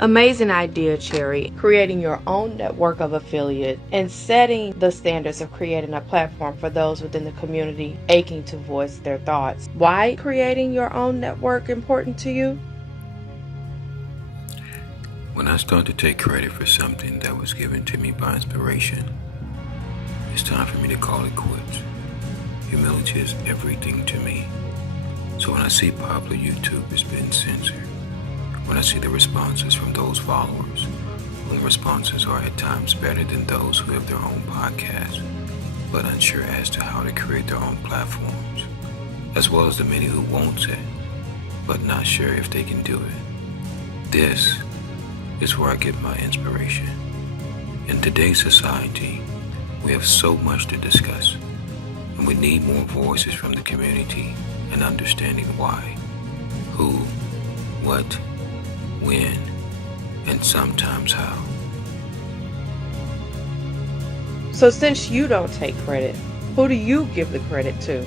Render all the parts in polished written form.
Amazing idea, Cherry. Creating your own network of affiliates and setting the standards of creating a platform for those within the community aching to voice their thoughts. Why creating your own network important to you? When I start to take credit for something that was given to me by inspiration, it's time for me to call it quits. Humility is everything to me. So when I see popular YouTubers being censored, when I see the responses from those followers, when the responses are at times better than those who have their own podcasts, but unsure as to how to create their own platforms, as well as the many who want it, but not sure if they can do it. This is where I get my inspiration. In today's society, we have so much to discuss, and we need more voices from the community and understanding why, who, what, when, and sometimes how. So since you don't take credit, who do you give the credit to?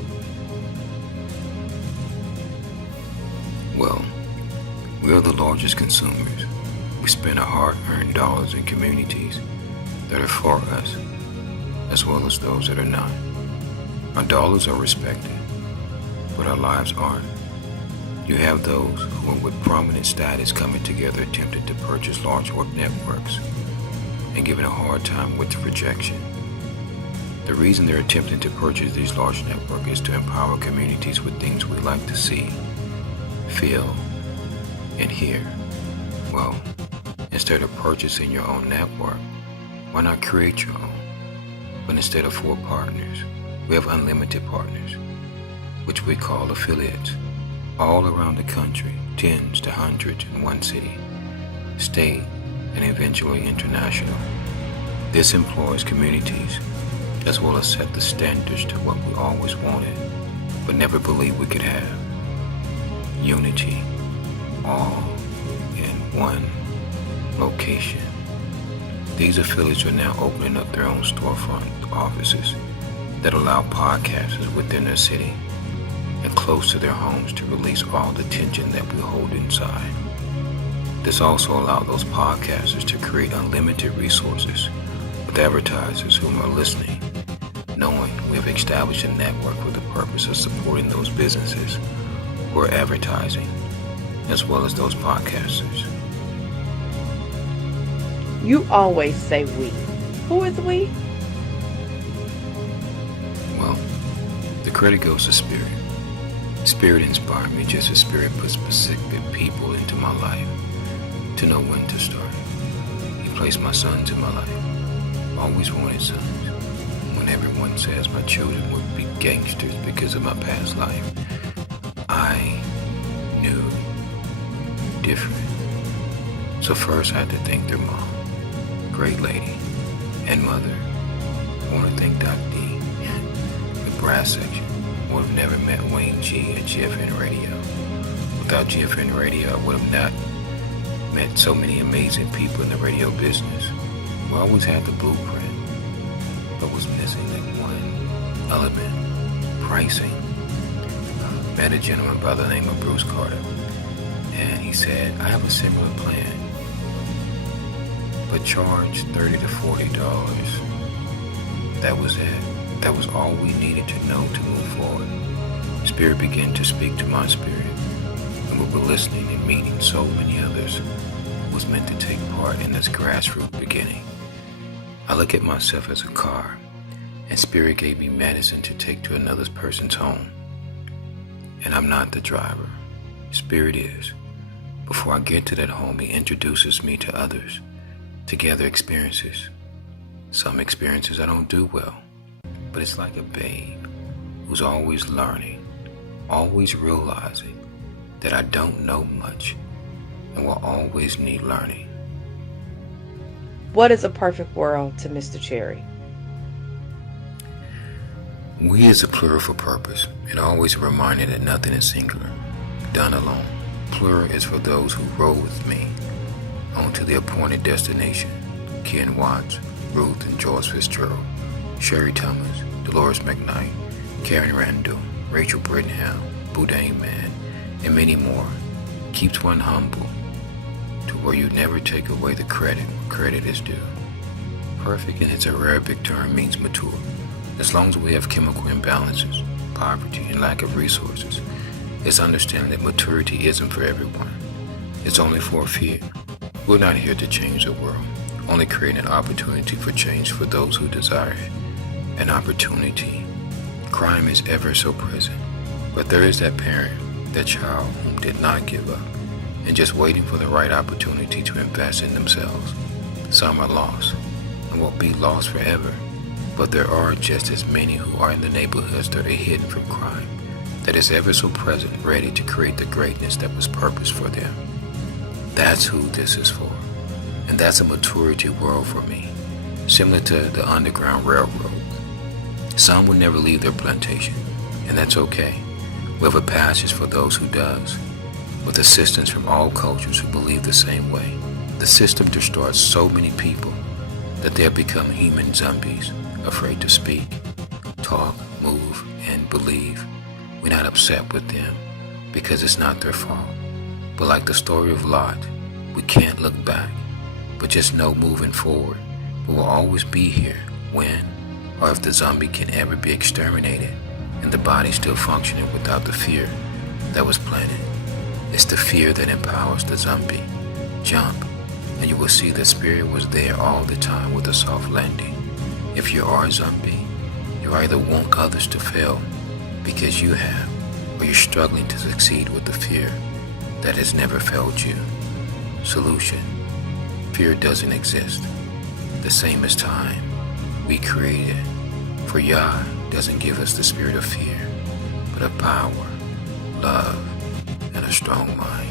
Well, we are the largest consumers. We spend our hard-earned dollars in communities that are for us, as well as those that are not. Our dollars are respected, but our lives aren't. You have those who are with prominent status coming together attempting to purchase large networks and giving a hard time with rejection. The reason they're attempting to purchase these large networks is to empower communities with things we like to see, feel, and hear. Well, instead of purchasing your own network, why not create your own? But instead of 4 partners, we have unlimited partners, which we call affiliates, all around the country, tens to hundreds in one city, state, and eventually international. This employs communities as well as set the standards to what we always wanted, but never believed we could have. Unity, all in one location. These affiliates are now opening up their own storefront offices that allow podcasters within their city and close to their homes to release all the tension that we hold inside. This also allows those podcasters to create unlimited resources with advertisers whom are listening, knowing we have established a network for the purpose of supporting those businesses who are advertising, as well as those podcasters. You always say we. Who is we? Well, the credit goes to Spirit. Spirit inspired me just as Spirit put specific people into my life to know when to start. He placed my sons in my life. Always wanted sons. When everyone says my children would be gangsters because of my past life, I knew different. So first I had to thank their mom, great lady, and mother. I want to thank Doc D, the brass section. Would have never met Wayne G at GFN Radio. Without GFN Radio, I would have not met so many amazing people in the radio business. We always had the blueprint, but was missing like one element: pricing. Met a gentleman by the name of Bruce Carter, and he said, I have a similar plan, but charge $30 to $40. That was it. That was all we needed to know to move forward. Spirit began to speak to my spirit, and we were listening and meeting so many others who was meant to take part in this grassroots beginning. I look at myself as a car, and Spirit gave me medicine to take to another person's home. And I'm not the driver. Spirit is. Before I get to that home, he introduces me to others, to gather experiences. Some experiences I don't do well. But it's like a babe who's always learning, always realizing that I don't know much and will always need learning. What is a perfect world to Mr. Cherry? We is a plural for purpose, and always a reminder that nothing is singular, done alone. Plural is for those who roll with me on to the appointed destination. Ken Watts, Ruth and George Fitzgerald, Sherry Thomas, Dolores McKnight, Karen Randall, Rachel Brittenham, Boudin Man, and many more, keeps one humble to where you never take away the credit where credit is due. Perfect in its Arabic term means mature. As long as we have chemical imbalances, poverty, and lack of resources, it's understanding that maturity isn't for everyone. It's only for a few. We're not here to change the world, only create an opportunity for change for those who desire it. An opportunity. Crime is ever so present, but there is that parent, that child whom did not give up, and just waiting for the right opportunity to invest in themselves. Some are lost, and won't be lost forever, but there are just as many who are in the neighborhoods that are hidden from crime, that is ever so present, ready to create the greatness that was purposed for them. That's who this is for, and that's a maturity world for me, similar to the Underground Railroad. Some will never leave their plantation, and that's okay. We have a passage for those who does, with assistance from all cultures who believe the same way. The system destroys so many people that they have become human zombies, afraid to speak, talk, move, and believe. We're not upset with them because it's not their fault. But like the story of Lot, we can't look back, but just know moving forward, we will always be here when, or if the zombie can ever be exterminated and the body still functioning without the fear that was planted. It's the fear that empowers the zombie. Jump, and you will see the spirit was there all the time with a soft landing. If you are a zombie, you either want others to fail because you have, or you're struggling to succeed with the fear that has never failed you. Solution: fear doesn't exist. The same as time, we create it. For Yah doesn't give us the spirit of fear, but of power, love, and a strong mind.